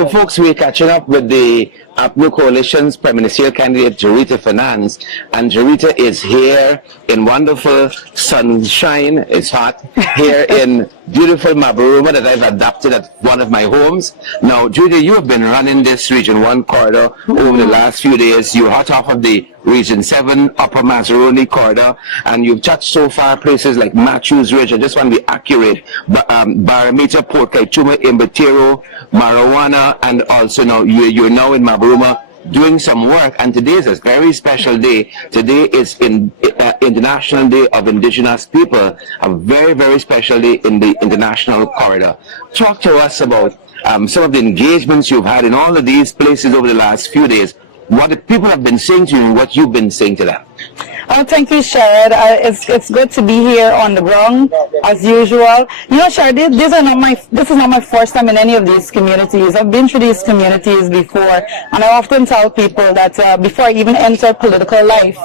So, folks, we're catching up with the APNU Coalition's Prime Ministerial candidate, Juretha Fernandes. And Juretha is here in wonderful sunshine. It's hot here in beautiful Mabaruma that I've adopted at one of my homes. Now, Juretha, you have been running this Region 1 corridor over the last few days. You're hot off of the Region 7 Upper Mazzaroni corridor, and you've touched so far places like Matthews Ridge. I just want to be accurate. Barometer, Port Kaituma, Imbatero, Marijuana, and also now you're now in Mabaruma doing some work. And today is a very special day. Today is International Day of Indigenous People, a very, very special day in the International Corridor. Talk to us about some of the engagements you've had in all of these places over the last few days. What the people have been saying to you and what you've been saying to them. Oh, thank you, Sherrod. It's good to be here on the ground as usual. You know, Sherrod, this is not my first time in any of these communities. I've been through these communities before, and I often tell people that before I even entered political life,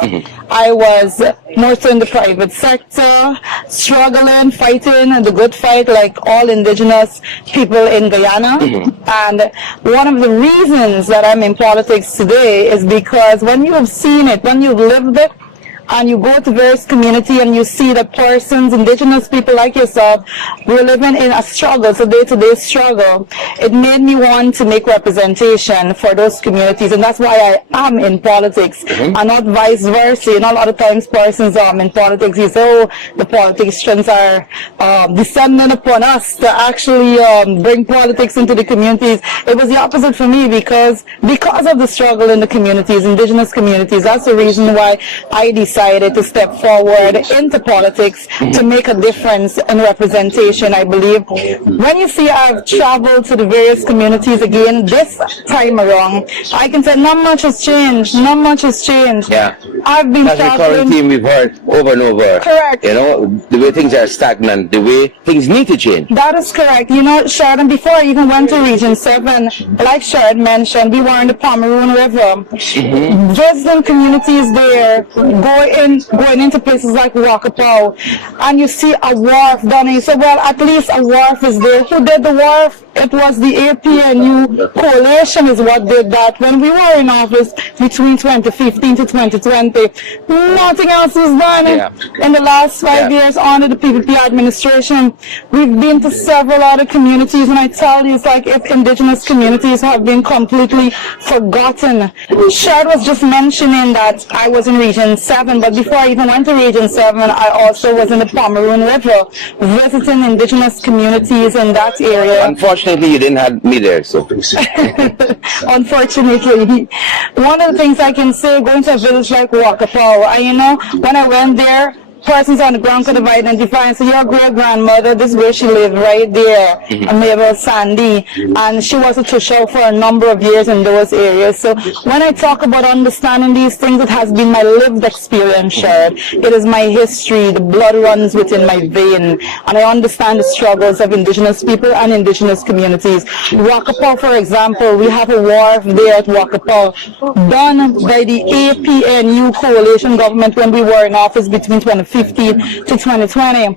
I was more so in the private sector, struggling, fighting the good fight like all indigenous people in Guyana. And one of the reasons that I'm in politics today is because when you have seen it, when you've lived it, and you go to various communities and you see that persons, indigenous people like yourself, were living in a struggle, so day-to-day struggle, it made me want to make representation for those communities, and that's why I am in politics, and not vice versa. You know, a lot of times persons in politics, you say, oh, the politicians are descending upon us to actually bring politics into the communities. It was the opposite for me because of the struggle in the communities, indigenous communities. That's the reason why I decided to step forward into politics to make a difference in representation, I believe. When you see I've traveled to the various communities again this time around, I can say not much has changed. Not much has changed. Yeah. I've been That's the current theme we've heard over and over. Correct. You know, the way things are stagnant, the way things need to change. That is correct. You know, Sharon, before I even went to Region 7, like Sharon mentioned, we were in the Pomeroon River. Visiting communities there, going into places like Wakapow, and you see a wharf done, and you say, well, at least a wharf is there. Who did the wharf? It was the APNU coalition is what did that. When we were in office between 2015 to 2020, nothing else was done. In the last 5 years under the PPP administration, we've been to several other communities, and I tell you, it's like if indigenous communities have been completely forgotten. Shad was just mentioning that I was in Region 7, but before I even went to Region 7, I also was in the Pomeroon River, visiting indigenous communities in that area. Unfortunately, you didn't have me there, so. Unfortunately. One of the things I can say, going to a village like Wakapow, you know, when I went there, persons on the ground could have identified and said, your great-grandmother, this is where she lived, right there, Mabel Sandy, and she was a Tushel for a number of years in those areas. So when I talk about understanding these things, it has been my lived experience, shared. It is my history, the blood runs within my vein, and I understand the struggles of indigenous people and indigenous communities. Wakapow, for example, we have a wharf there at Wakapow, done by the APNU coalition government when we were in office between 2015 to 2020.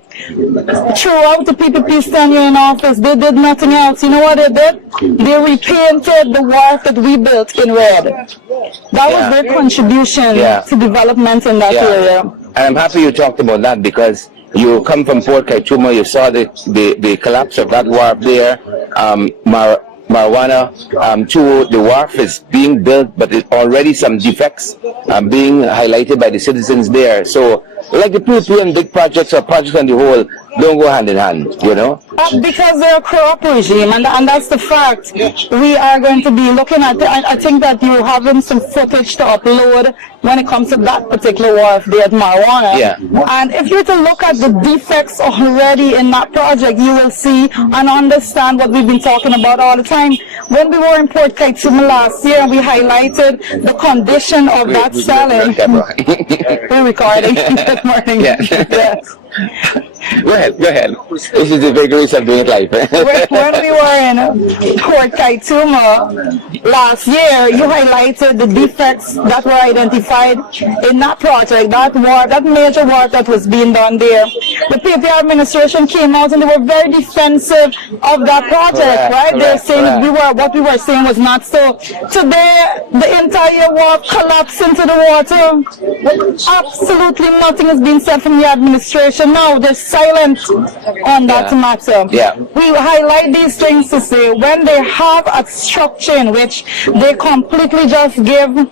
Throughout the PPP's tenure in office, they did nothing else. You know what they did? They repainted the wharf that we built in red. That was their contribution to development in that area. And I'm happy you talked about that because you come from Port Kaituma, you saw the collapse of that wharf there. Marijuana, too, the wharf is being built, but there's already some defects being highlighted by the citizens there. So, like the PPP and big projects or projects on the whole don't go hand in hand, you know? Because they're a corrupt regime, and that's the fact. We are going to be looking at, I think that you're having some footage to upload when it comes to that particular wharf there at Marijuana. And if you were to look at the defects already in that project, you will see and understand what we've been talking about all the time. When we were in Port Kaituma last year, we highlighted the condition of that selling. We're recording. Good morning. Yes. Go ahead. This is the vagaries of doing life. when we were in Port Kaituma last year, you highlighted the defects that were identified in that project, that major work that was being done there. The PPP administration came out and they were very defensive of that project, right? They're saying what we were saying was not so. Today, the entire work collapsed into the water. Absolutely nothing has been said from the administration. Now they're silent on that matter. Yeah. We highlight these things to say when they have a structure in which they completely just give.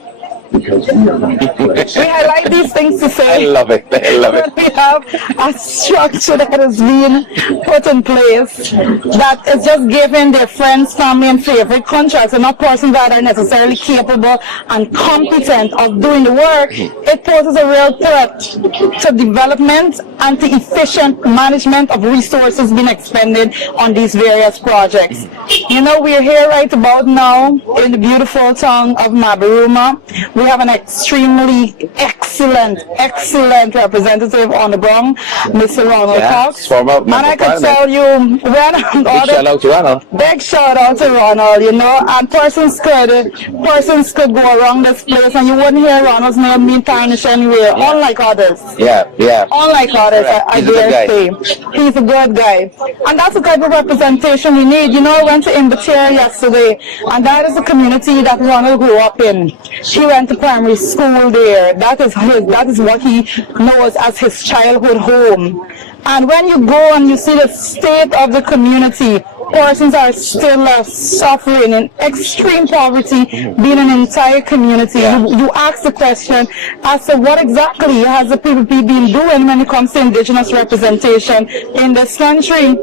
We highlight these things to say. I love it. When we have a structure that has been put in place that is just giving their friends, family, and favorite contracts, and not persons that are necessarily capable and competent of doing the work, it poses a real threat to development and to efficient management of resources being expended on these various projects. You know, we're here right about now in the beautiful town of Mabaruma. We have an extremely excellent representative on the ground, Mr. Ronald Cox. And I can tell you, big shout out to Ronald, you know, and persons could go around this place and you wouldn't hear Ronald's name being tarnished anywhere, unlike others. Unlike others, I dare say. He's a good guy. And that's the type of representation we need. You know, I went to Imbatere yesterday, and that is the community that Ronald grew up in. He went to primary school there. That is what he knows as his childhood home. And when you go and you see the state of the community, persons are still suffering in extreme poverty, being an entire community. You ask the question as to what exactly has the PPP been doing when it comes to indigenous representation in this country.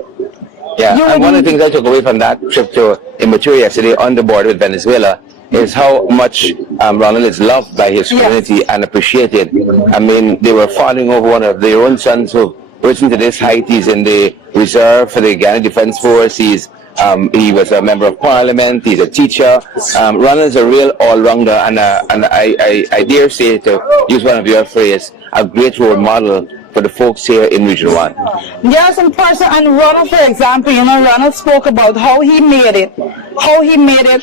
And one of the things I took away from that trip to Immature yesterday on the border with Venezuela is how much Ronald is loved by his community and appreciated. I mean, they were falling over one of their own sons who risen to this height. He's in the reserve for the Ghana Defense Force. He was a member of parliament. He's a teacher. Ronald is a real all-rounder, and I dare say, to use one of your phrases, a great role model for the folks here in Region 1. Yes, in person, and Ronald, for example, you know, Ronald spoke about how he made it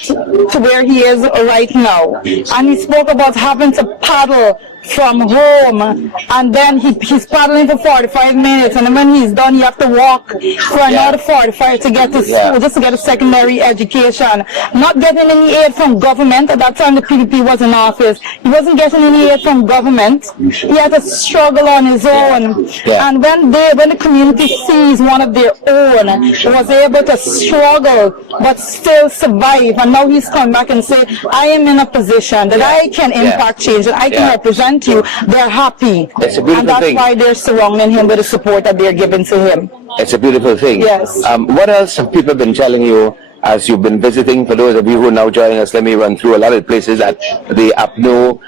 to where he is right now. And he spoke about having to paddle from home, and then he's paddling for 45 minutes, and then when he's done, you have to walk for another 45 to get to school, just to get a secondary education. Not getting any aid from government. At that time, the PPP was in office. He wasn't getting any aid from government. He had to struggle on his own. And when the community sees one of their own was able to struggle but still survive, and now he's come back and say, I am in a position that I can impact change, that I can represent you, they're happy. It's a beautiful and that's thing. why they're surrounding him with the support that they're giving to him. It's a beautiful thing. Yes. What else have people been telling you as you've been visiting? For those of you who are now joining us, let me run through a lot of the places that the APNU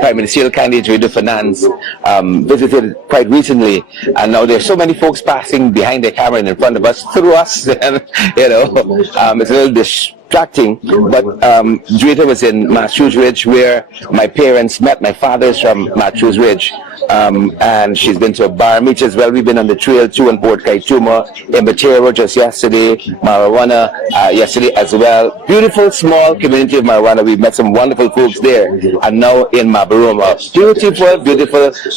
Prime Ministerial candidate Juretha Fernandes visited quite recently, and now there's so many folks passing behind the camera and in front of us, through us, and you know, it's a little distracting. But Juretha was in Matthews Ridge, where my parents met. My father's from Matthews Ridge, and she's been to a bar meet as well. We've been on the trail too in Port Kaituma, in Batero just yesterday, Marijuana yesterday as well. Beautiful small community of Marijuana. We've met some wonderful folks there, and now in Mabaruma. Beautiful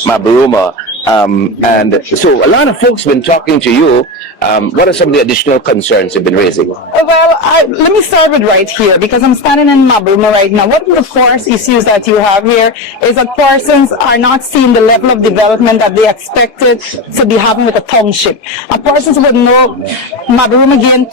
Mabaruma. And so a lot of folks have been talking to you. What are some of the additional concerns you've been raising? Well, let me start with right here, because I'm standing in Mabaruma right now. One of the first issues that you have here is that persons are not seeing the level of development that they expected to be having with a township. And persons would know Mabaruma gained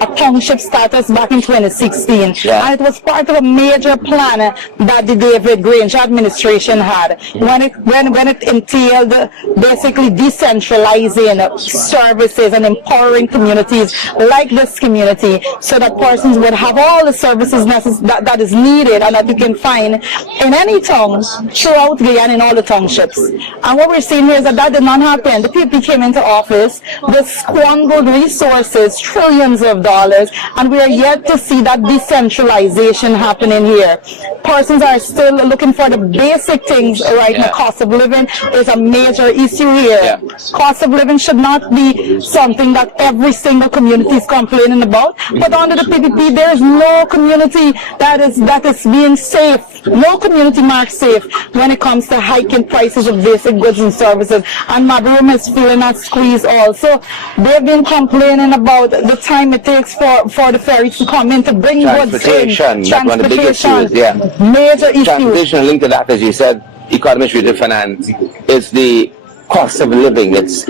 a township status back in 2016. And it was part of a major plan that the David Grange administration had when it entailed basically decentralizing services and empowering communities like this community, so that persons would have all the services that is needed and that you can find in any town throughout Guyana, in all the townships. And what we're seeing here is that did not happen. The PPP came into office, they squandered resources, trillions of dollars, and we are yet to see that decentralization happening here. Persons are still looking for the basic things right now. Cost of living is a major issue here. Yeah. Cost of living should not be something that every single community is complaining about. But under the PPP, there is no community that is being safe, no community marked safe when it comes to hiking prices of basic goods and services. And Maburum is feeling that squeeze also. They've been complaining about the time it takes for the ferry to come in to bring goods in. Transportation, that's one of the biggest issues, yeah. Major issue. Transportation linked to that, as you said, economist Juretha Fernandes, is the cost of living. It's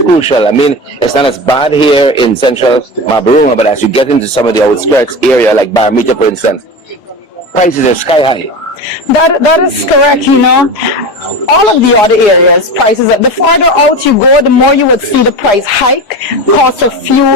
crucial. I mean, it's not as bad here in central Maburuma, but as you get into some of the outskirts area, like Barmita, for instance, prices are sky high. That is correct, you know. All of the other areas, prices, the farther out you go, the more you would see the price hike. Cost of fuel,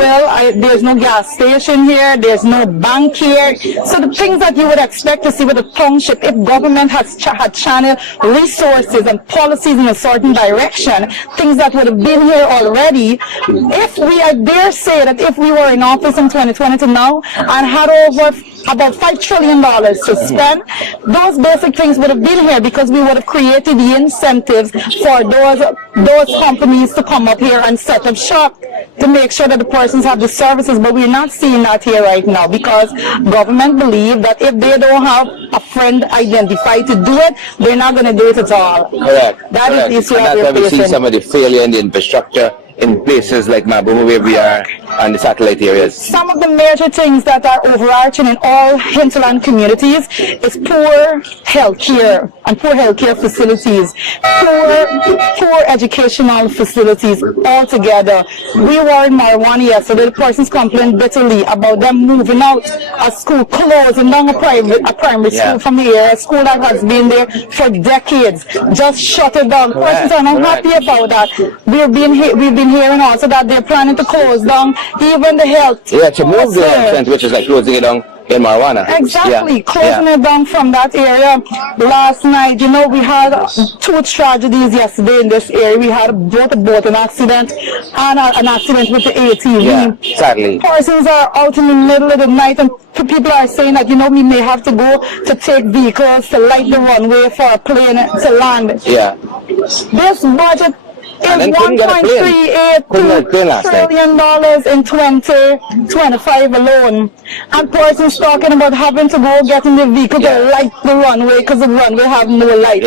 there's no gas station here, there's no bank here. So the things that you would expect to see with a township, if government had channeled resources and policies in a certain direction, things that would have been here already. I dare say that if we were in office in 2020 to now and had over about $5 trillion to spend, those basic things would have been here because we would have created the incentives for those companies to come up here and set up shop to make sure that the persons have the services. But we're not seeing that here right now because government believe that if they don't have a friend identified to do it, they're not going to do it at all. Correct. That is the issue and that that's why we're we see facing. some of the failure in the infrastructure in places like Mabumu where we are and the satellite areas. Some of the major things that are overarching in all hinterland communities is poor health care and poor health care facilities, poor educational facilities altogether. We were in Marijuana yesterday. The persons complained bitterly about them moving out a school, closing down a primary school from the area, a school that has been there for decades, just shut it down. Persons are not happy about that. We've been hearing also that they're planning to close down even the health. Yeah, to move the health, which is like closing it down in Marijuana. Exactly, closing it down from that area. Last night, you know, we had two tragedies yesterday in this area. We had both a boat accident and an accident with the ATV. Yeah, sadly. Persons are out in the middle of the night and people are saying that, you know, we may have to go to take vehicles to light the runway for a plane to land. Yeah. This budget is $1.38 trillion in 2025 alone. And persons talking about having to go get in the vehicle to light the runway because the runway have no light.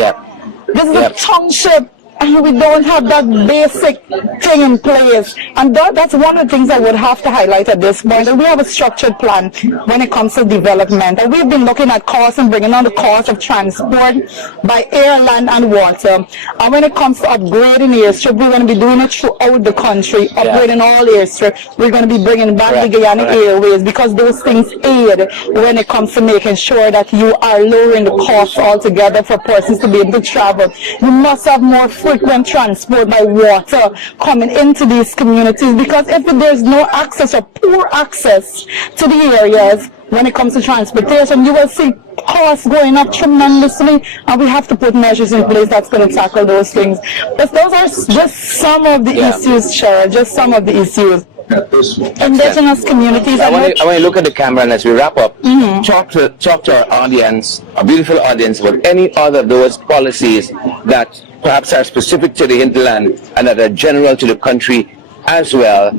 This is a township and we don't have that basic thing in place. And that's one of the things I would have to highlight at this point. That we have a structured plan when it comes to development. And we've been looking at costs and bringing on the cost of transport by air, land, and water. And when it comes to upgrading airstrip, we're going to be doing it throughout the country, upgrading all airstrip. We're going to be bringing back the Guyana Airways because those things aid when it comes to making sure that you are lowering the cost altogether for persons to be able to travel. You must have more frequent transport by water coming into these communities because if there's no access or poor access to the areas when it comes to transportation, you will see costs going up tremendously, and we have to put measures in place that's going to tackle those things. But those are just some of the issues, Cheryl, just some of the issues. Indigenous communities. I want to look at the camera and as we wrap up, talk to our audience, our beautiful audience, about any other of those policies that perhaps are specific to the hinterland and that are general to the country as well.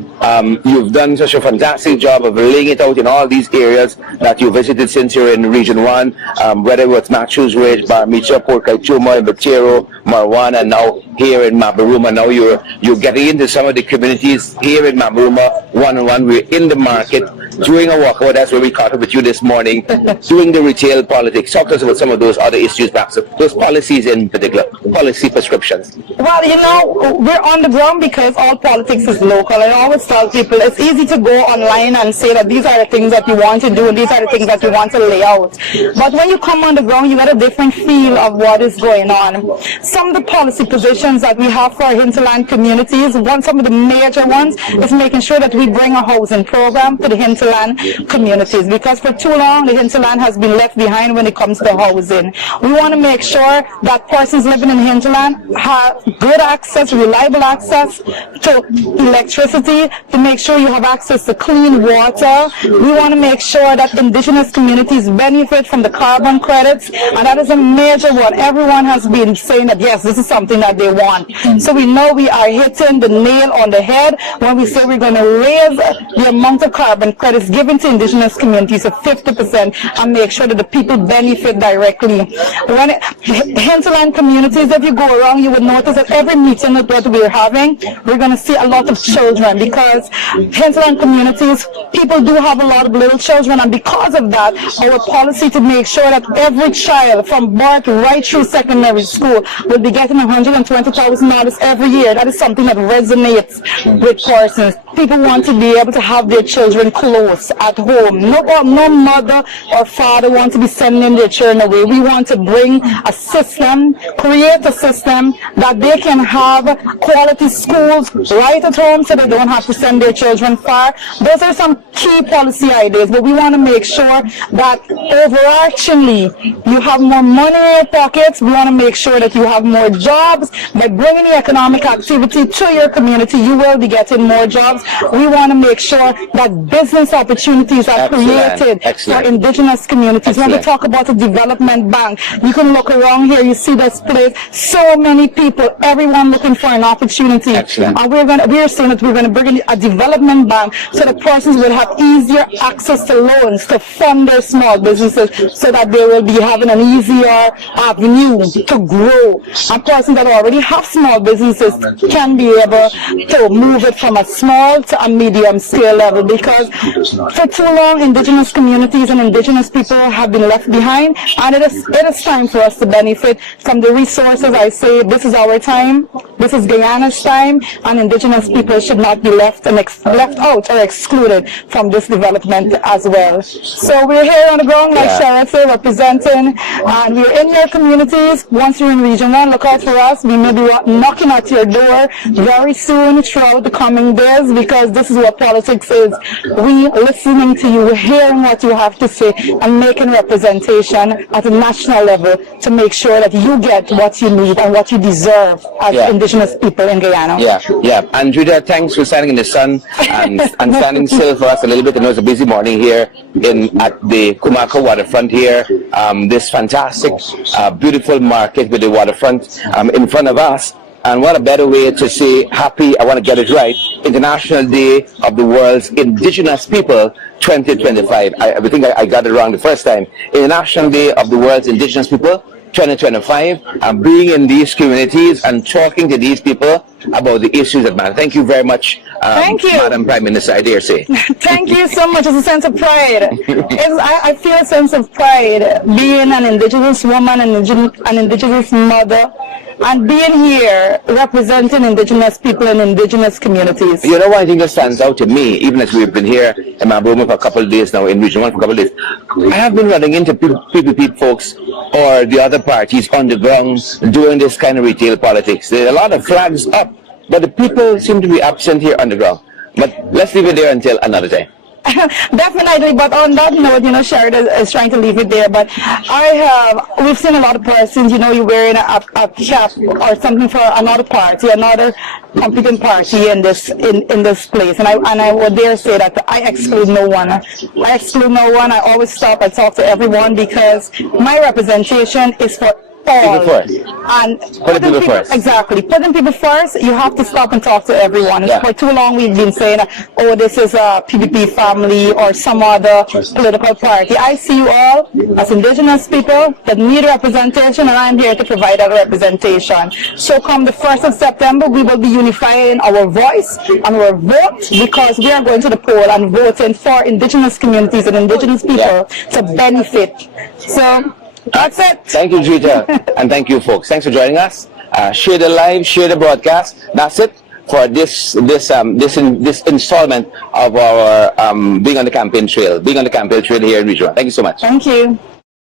You've done such a fantastic job of laying it out in all these areas that you visited since you're in Region 1, whether it was Matthews Ridge, Barmicha, Port Kaituma, Batero, Marijuana, and now here in Maburuma. Now you're getting into some of the communities here in Maburuma, one-on-one. We're in the market doing a walkabout. That's where we caught up with you this morning, doing the retail politics. Talk to us about some of those other issues, perhaps those policies in particular, policy prescriptions. Well, you know, we're on the ground because all politics is local. I always tell people it's easy to go online and say that these are the things that you want to do and these are the things that you want to lay out. But when you come on the ground, you get a different feel of what is going on. Some of the policy positions that we have for our hinterland communities, some of the major ones is making sure that we bring a housing program to the hinterland hinterland communities, because for too long the hinterland has been left behind when it comes to housing. We want to make sure that persons living in hinterland have good access, reliable access to electricity, to make sure you have access to clean water. We want to make sure that indigenous communities benefit from the carbon credits, and that is a major one. Everyone has been saying that yes, this is something that they want. So we know we are hitting the nail on the head when we say we're going to raise the amount of carbon credits given to indigenous communities to 50% and make sure that the people benefit directly. Hinterland communities, if you go around, you would notice that every meeting that we're having, we're going to see a lot of children, because hinterland communities, people do have a lot of little children, and because of that, our policy to make sure that every child from birth right through secondary school will be getting $120,000 every year. That is something that resonates with persons. People want to be able to have their children close at home. No mother or father want to be sending their children away. We want to bring a system, create a system that they can have quality schools right at home, so they don't have to send their children far. Those are some key policy ideas, but we want to make sure that overarchingly you have more money in your pockets. We want to make sure that you have more jobs. By bringing the economic activity to your community, you will be getting more jobs. We want to make sure that business opportunities are created for indigenous communities. When we talk about a development bank, you can look around here, you see this place, so many people, everyone looking for an opportunity. And we're saying that we're going to bring in a development bank so that persons will have easier access to loans to fund their small businesses, so that they will be having an easier avenue to grow. And persons that already have small businesses can be able to move it from a small to a medium scale level, because for too long indigenous communities and indigenous people have been left behind, and it is time for us to benefit from the resources. I say this is our time, this is Guyana's time, and indigenous people should not be left out or excluded from this development as well. So we're here on the ground, like Sharon said, representing, and we're in your communities. Once you're in Region 1, look out for us. We may be knocking at your door very soon throughout the coming days, because this is what politics is. We listening to you, hearing what you have to say, and making representation at a national level to make sure that you get what you need and what you deserve as indigenous people in Guyana. And Juretha, thanks for standing in the sun and standing still for us a little bit. I know it's a busy morning here at the Kumaka waterfront here. This fantastic, beautiful market with the waterfront in front of us. And what a better way to say happy, I want to get it right, International Day of the World's Indigenous People 2025. I think I got it wrong the first time. International Day of the World's Indigenous People 2025, and being in these communities and talking to these people about the issues that matter. Thank you very much, Thank you, Madam Prime Minister, I dare say. Thank you so much. It's a sense of pride. I feel a sense of pride being an indigenous woman, an indigenous mother, and being here representing indigenous people and indigenous communities. You know, one thing that stands out to me, even as we've been here in Mabuma for a couple of days now, in Region 1 for a couple of days, I have been running into PPP folks or the other parties on the ground doing this kind of retail politics. There are a lot of flags up, but the people seem to be absent here on the ground. But let's leave it there until another time. Definitely, but on that note, Sharon is trying to leave it there, but we've seen a lot of persons, you're wearing a cap or something for another party, another competing party in this place, and I would dare say that I exclude no one. I always stop and talk to everyone, because my representation is for all. People first. And putting people first. Exactly. Putting people first, you have to stop and talk to everyone. For too long we've been saying, oh, this is a PPP family or some other political party. I see you all as indigenous people that need representation, and I'm here to provide that representation. So come the 1st of September, we will be unifying our voice and our vote, because we are going to the poll and voting for indigenous communities and indigenous people to benefit. So that's it. Thank you, Juretha, and thank you, folks. Thanks for joining us. Share the live, share the broadcast. That's it for this installment of our being on the campaign trail here in Region 1. Thank you so much. Thank you.